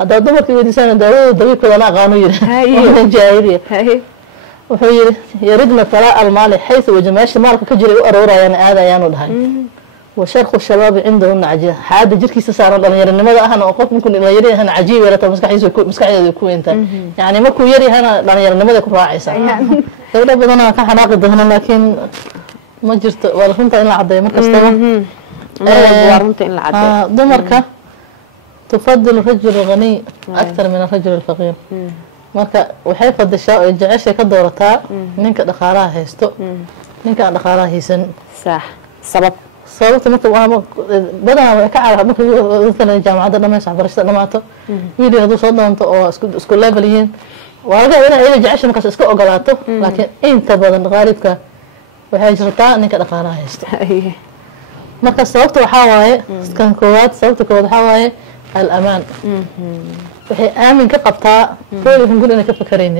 هذا دمرك وديسان داوود دبيك ولا قانون يري جاهلية وحير يردنا طلاء المال حيث وجماش مالك كجري وأرورا يعني هذا يعني الهاي وشرخ الشباب عندهم عجيب حاد جركي سسار الله يرى لماذا أنا أقف ممكن يري هنا عجيب ولا مسك يكون أنت يعني ما كو يري هنا لا يرى لماذا كو راعي صح يقول بدنا كحناقد هنا لكن ما جرت ولا فهمت إلا عضي ما كستوى دمرك تفضل الرجل الغني أكثر من الرجل الفقير marka waxay fadishaa jeceshay ka doorataa ninka dhaqaalaha haysto ninka dhaqaalaha haysan sababta marka badanaa way ka carab marka dadka jaamacadda dhamayso waxbarashada dhamaato wiil haduu soo doonto oo isku level yihiin waa laga yaabaa inay jeceshay markaas iska ogolaato laakiin inta badan qaalibka waxay jirtaa ninka dhaqaalaha haysto marka sababta waxaa waaye kan koowaad sababta koowaad waxaa waaye al-amaan waxay aamin ka qabtaa hooyo kun inay ka fakareen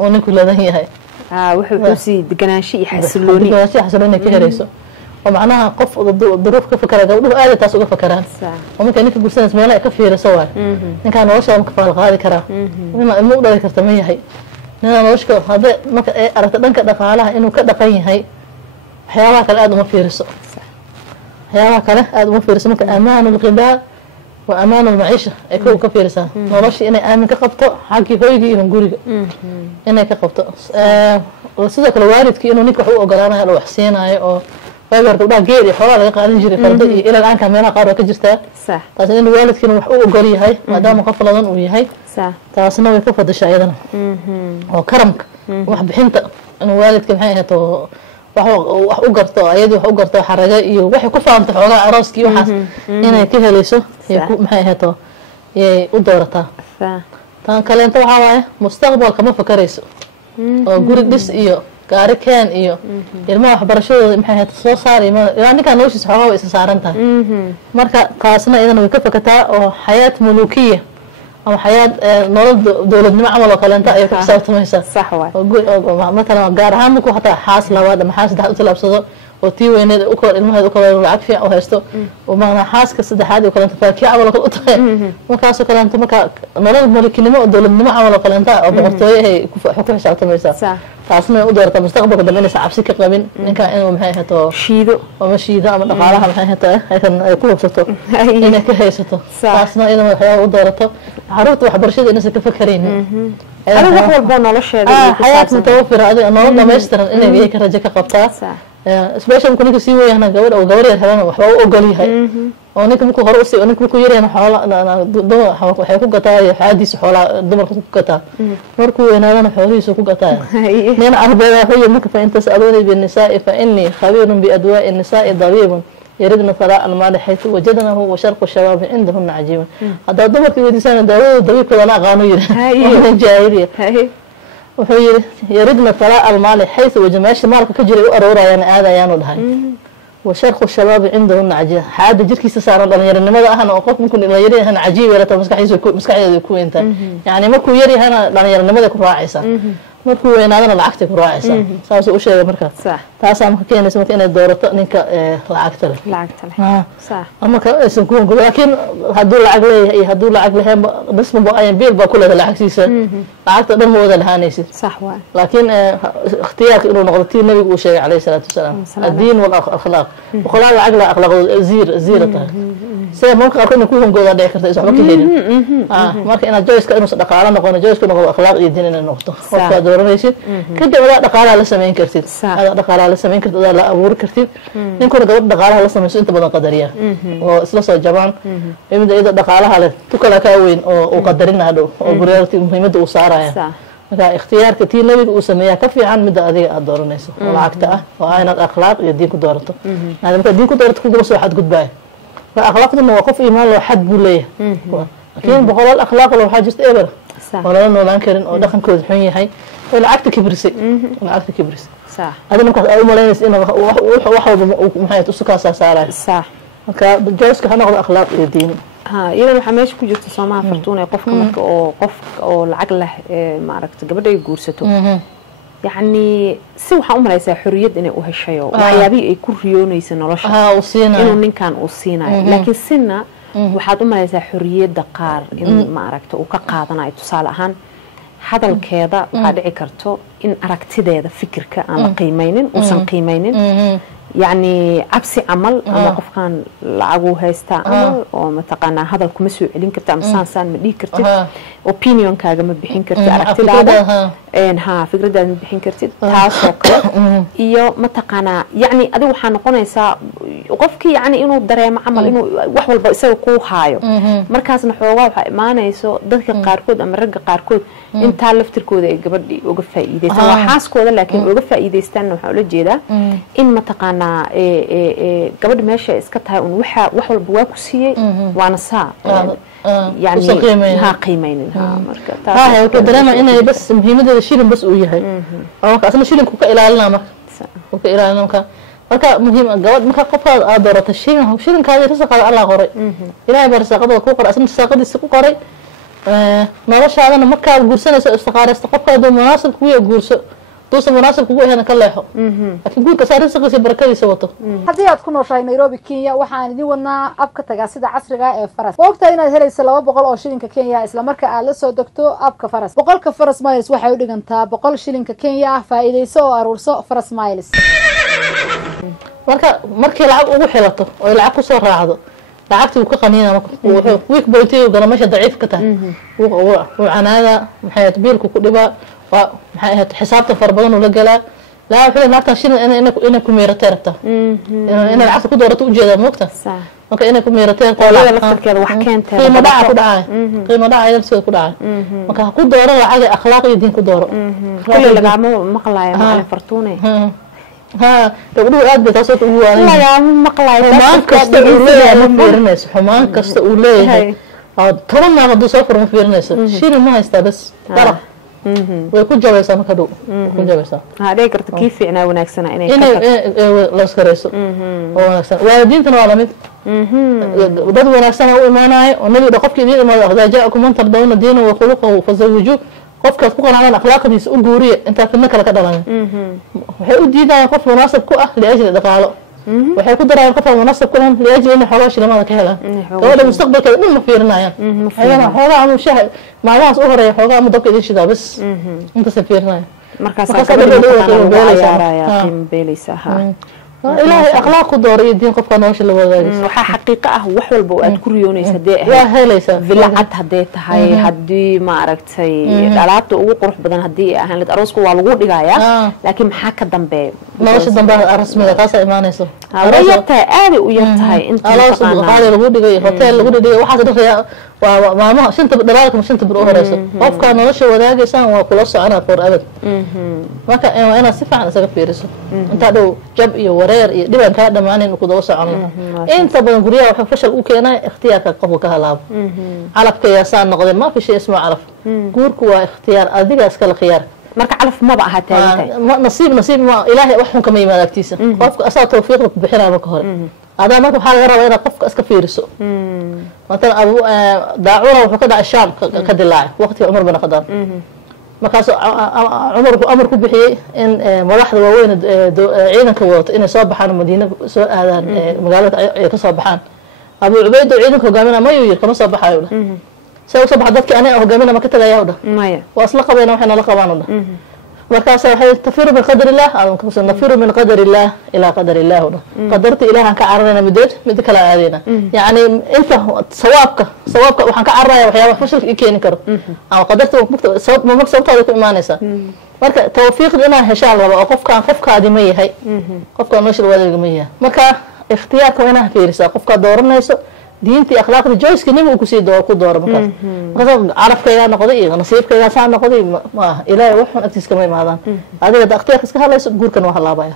oo ninku ladan yahay wuxuu si deganaansho iyo xasilooni ka helayso oo macnaha qof duruuf ka fakara gabdhuhu aad taas uga fakaraan oo marka ninka gursanaysa meel ay ka fiiriso waa ninka nolosha ka faal qaadi kara inuu ilmo u dhali karta ma yahay ninka nolosha hada marka ay aragta dhanka dhaqaalaha inuu ka dhaqan yahay waxyaabaha kale aad uma fiiriso marka amaanul qidaa وأمان المعيشة يكون كفيرسان نورشي إني آمن كقبطه حقي هويجي هنقولي إني كقبطه وسيدك الوالد كي إنه نكح وقرانا لو حسين هاي أو فاجر تبغى جيري حوالي قاعدين جري فردي إلى الآن كمان قارة كجرتها صح تاسين إنه الوالد كي إنه وقري هاي ما دام قفل أظن ويا هاي صح تاسين إنه يكفى الشيء أيضا وكرمك واحد بحنت إنه الوالد كم هاي هتو wax u garto ayadu wax u garto xaraga iyo wax ku faanto xoolaha arooskii waxaas inay ka helayso maxay hato ee u doorataa tan kale inta waxa waaye mustaqbalka ma fakarayso oo guri dhis iyo gaari keen iyo ilmaha waxbarashadooda maxay hato soo saari ma ninka noloshiisa xoolaha isa saaran tahay marka taasna idan way ka fakataa oo xayaat mulukiya أو حياة نرد دولة نمع عمل وكلانتا أيوة كسبت ميسا صح واي مثلا جارها مكو حتى حاصلة واحدة محاس ده أصلا بصدق وتيوي إن أكل المهد أكل العك فيه أو هستو وما حاس كسد حادي وكلانتا فكي عمل وكل أطفال مكاسو كلانتا مكا نرد ملك نمع دولة نمع عمل وكلانتا أو بغرتوي هي حكم شعبت ميسا صح taasna u doorta mustaqbalka dambe inay cabsi ka qabin ninka inuu maxay hato shiido ama shiida ama dhaqaalaha maxay hato ay ku hubsato inay ka haysato taasna idan waxay u doorato caruurta waxbarashada inay ka fakareen أنا wax walba nolosheeda xayaat mutawafira adiga nolol dhameystiran inay ka rajo ka qabtaa especially kunka sii weeyana gabadh oo gabar yar helana waxa uu ogol yahay oo ninka markuu hore u sii ninka markuu yareen xoolo waxay ku gataa xaadiis xoolo dumarku ku gataa markuu weynaadana xoolihiisu ku gataa nin arbada hooyo marka fa inta saadoonay bin nisaa fa inni khabirun bi adwa'i nisaa dabibun يردنا ثراء المال حيث وجدناه وشرق الشباب عندهم عجيب هذا دمرك وديسان داوود دبيك ولا قانون يري جاهلية وحير يردنا ثراء المال حيث وجماش مالك كجري وأرورا يعني هذا يعني الهاي وشرق الشباب عندهم عجيب حاد جركي سسار الله يرى لماذا أنا أقف ممكن يري هنا عجيب ولا مسك يكون أنت يعني ما كو يري هنا لا يرى لماذا كو راعي markuu weynaadana lacagta ku raacaysa saas uu sheegay marka taas ama keenaysa marka inay doorato ninka lacagta leh ama ka aysan ku hungul laakiin haduu lacag leeyahay haduu lacag leeyahay dhismo baa ay biil baa kula lacagtiisa lacagta dhan wada lahaanaysid صح waay laakiin ikhtiyaarka inuu noqdo tii nabiga uu sheegay calayhi salaatu wasalaam ad-diin wal akhlaaq وخلاص العقل أخلاق زيرة سير ممكن أكون كلهم جودا ده كرت إسحاق كهين ممكن أنا جويس كأنه دقالة نقول جويس كأنه أخلاق يدين النقطة وفي دورنا يصير كده ولا دقالة لسه ما ينكرتين هذا دقالة لسه ما ينكرت لا أبور كرتين نكون قبل دقالة لسه ما يصير أنت بدنا قدرية وسلسة جبان يمد إذا دقالة على تكلا كوين وقدرنا هذا وبريرتي مهمة وصارة اختيار كتير نبي وسميها كفي عن مدة هذه الدور الناس والعكتة وعين الأخلاق يديك دورته هذا ممكن يديك دورته كل جوس واحد قد باي فأخلاق إنه وقف إيمان لو حد بوليه لكن بقول الأخلاق لو حاجة إبرة ولا إنه لانكرن أو دخن كود حني هاي والعكتة كبرسي العكتة كبرسي صح هذا ممكن أول ما لينس إنه واحد محيط السكاسة صار صح كجوز كهنا غير أخلاق الدين iyada waxa meesha ku jirta Soomaaliya fartuunay qofka marka oo lacag leh ma aragtay gabadha ay guursato يعني si waxa u maraysaa xuriyad inay u heshayo waxyaabii ay ku riyoonaysa nolosha inuu ninkan u siinayo laakiin sinna waxaad u malaysaa xorriyadda qaar in maaragta uu ka qaadanayo tusaale ahaan hadalkeeda waxaa dhici karto in aragtideeda fikirka aan la qiimaynin uusan qiimaynin يعني عبسي عمل أما قفكان لعجو هيستا عمل ومتقنا هذا الكم سوء علين كرت أمسان سان مدي كرت opinion كاجا مبيحين كرت عرفتي هذا إنها فكرة ده مبيحين كرت تاسوق إياه متقنا يعني أدو وحنقول إنسا قفكي يعني إنه دريم عمل إنه وحول بيسوي قوة هايو مركز نحوه ما نيسو ضد قاركود أما رجع قاركود أنت لفت الكود قبل وقف فايدة سواء حاس كود لكن وقف فايدة استنى وحول الجيدة إن متقنا قبل ما شيء اسكتها ونوحى وحول بواكسية وأنا ساعة يعني ها قيمين ها مركز ها كدرما إنه بس مهمة الشيلن بس وياها أو أصلا شيلن كوكا إلى النامك كوكا إلى النامك marka muhiim gabadh marka qofka aad doorato shilinkaada risaqada Allah qoray ilaahay bar risaqada ku qoray asna risaqadiisa ku qoray noloshaadana marka guursanayso istiqaaraysto qofka doo munaasib ku guurso doosa munaasib ku yahay ka leexo laakiin guurka saar risqiisa barakadiisa wato hadii aad ku nooshahay Nairobi Kenya waxaan idin wadnaa abka tagaasida casriga ee Faras waqti inaad helayso 200 oo shilinka Kenya isla marka aad la soo degto abka Faras 100 Faras Miles waxay u dhigantaa 100 shilinka Kenya faa'iideyso oo aruurso Faras Miles markii lacag ugu xilato oo lacag ku soo raacdo lacagtu ku qaniina week boytay gala meesha daciif ka tahay oo canaada maxay biilku ku dhiba maxay xisaabta farbadan la galaa la xilli naagta shin ina ku meerateerta ina lacag ku doorato u jeeda moogta marka ina ku meerateen qolada laftirkeeda wax keentay qiimo dhaca ku dhacay marka ku dooro lacag akhlaaq iyo diin ku dooro kulli laga maqlaaya macallin fartuune ها تقولوا قاعد بتصوت ووانا لا يا مقلاي حمان كسته أوليه ما فيرناس حمان كسته أوليه طبعا ما بدو سافر ما فيرناس شيل ما يستبس ترى ويكون جواسة ما كدو يكون جواسة هذا كرت كيف أنا وناكسنا إنه لا سكريسو وناكسنا وادين تنوالمت وده وناكسنا وإيمانه والنبي دقف كذي ما إذا جاءكم من ترضون دينه وخلقه فزوجوه qofka ku qanacsan akhlaaqdiisa u guuriye inta kana kala ka dhalan waxay u diidayaan qof munaasib ku ah leeyahay dhaqaalo waxay ku darayaan qof munaasib ku ah leeyahay in xoolo shilmada ka helaan gabadha mustaqbalkeeda ma fiirinayaan ayana xoolo ama shahay maadaama u horeeyo xoolo ama dabka idin shida bas inta safiirnaa markaas ka beeleysa إلهي أخلاق دوري الدين قف كانوا وش اللي وذاك وح حقيقة وحول بوقت كوريوني سدي يا هليسا فيلعت هديت هاي هدي ما عرفت هاي دلعت وقرح بدن هدي أهل الأرز كوا الوجود دقايا لكن محاك الدنبه ما وش الدنبه الرسمي ده قاسة إيمان يسوع ريت آلي ويرت هاي أنت الله سبحانه قال الوجود دقايا هوتيل الوجود دقايا واحد دخل وما شنت دلالك مش شنت بروح رئيسه قف كانوا وش وذاك سان وكلاص أنا فور أبد ما كان أنا صفة أنا سقف بيرسه أنت هذا جب يورير دبان كذا معني إنه كده وسع عنه أنت بنقوليه وحفش الأوكينا اختيارك قبل كهلاب على كياسان نقدم ما في شيء اسمه علف جورك واختيار أديك أسكال الخيار marka calaf ma baa hataa nasiib ma ilaahay wax xun kama yimaadagtiisa qofka asaa tawfiiq ku bixinaa marka hore adaa marka waxa laga rabaa inaad qofka iska fiiriso maanta abu daacuna wuxuu ka dhacay shaam ka dilaacay waqtiga Umar bin Khadaab markaas Umar ku amar ku bixiyay in madaxda waaweyn ciidanka wadato inay soo baxaan Madiina soo aadaan magaalada ay ka soo baxaan Abu Ubayd ciidanka hogaaminaya ma yiri kama soo baxayo سو صبح dadkii anaga hogaamina ma ka tagayaa wada maya wasla qabayna waxna la qabaan wada markaas waxay tafiru min qadar illah aan ku soo nafiru min qadar illah ila qadar illah wada qadarta ilaahan ka cararayna mid kala aadayna yaani inta sawaabka waxaan ka cararaya waxyaabo fashil i keenin karo ama qadarta ma maksabtaada ku imaanaysa marka tawfiiqda inaan heshaan rabo oo qofkaadi ma yahay qofka nolosha wadaga ma yahay marka اختيارك وينها فيرسا قفك دورنيسو دينتي اخلاقدي جويسك نيمو كسي دور ku dooro markaas carafkayga noqday nasiibkayga saan noqday ma ilaahay waxan agtiis kama imaadaan adiga ikhtiyaarka iska halayso guurkan waxa laabaya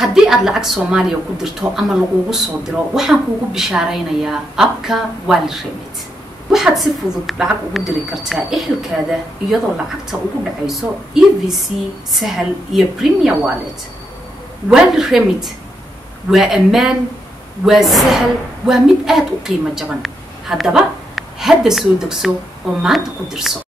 haddii aad lacag Soomaaliya ku dirto ama lagugu soo diro waxaan kuugu bishaaraynayaa abka Wali Remit waxaad si fudud lacag ugu diri kartaa ehelkaada iyadoo lacagta ugu dhacayso EVC Sahal iyo Premier Wallet Wali Remit waa amaan وسهل ومد آد وقيمة جبن هدبا هدا سودكسو وما تقدرسو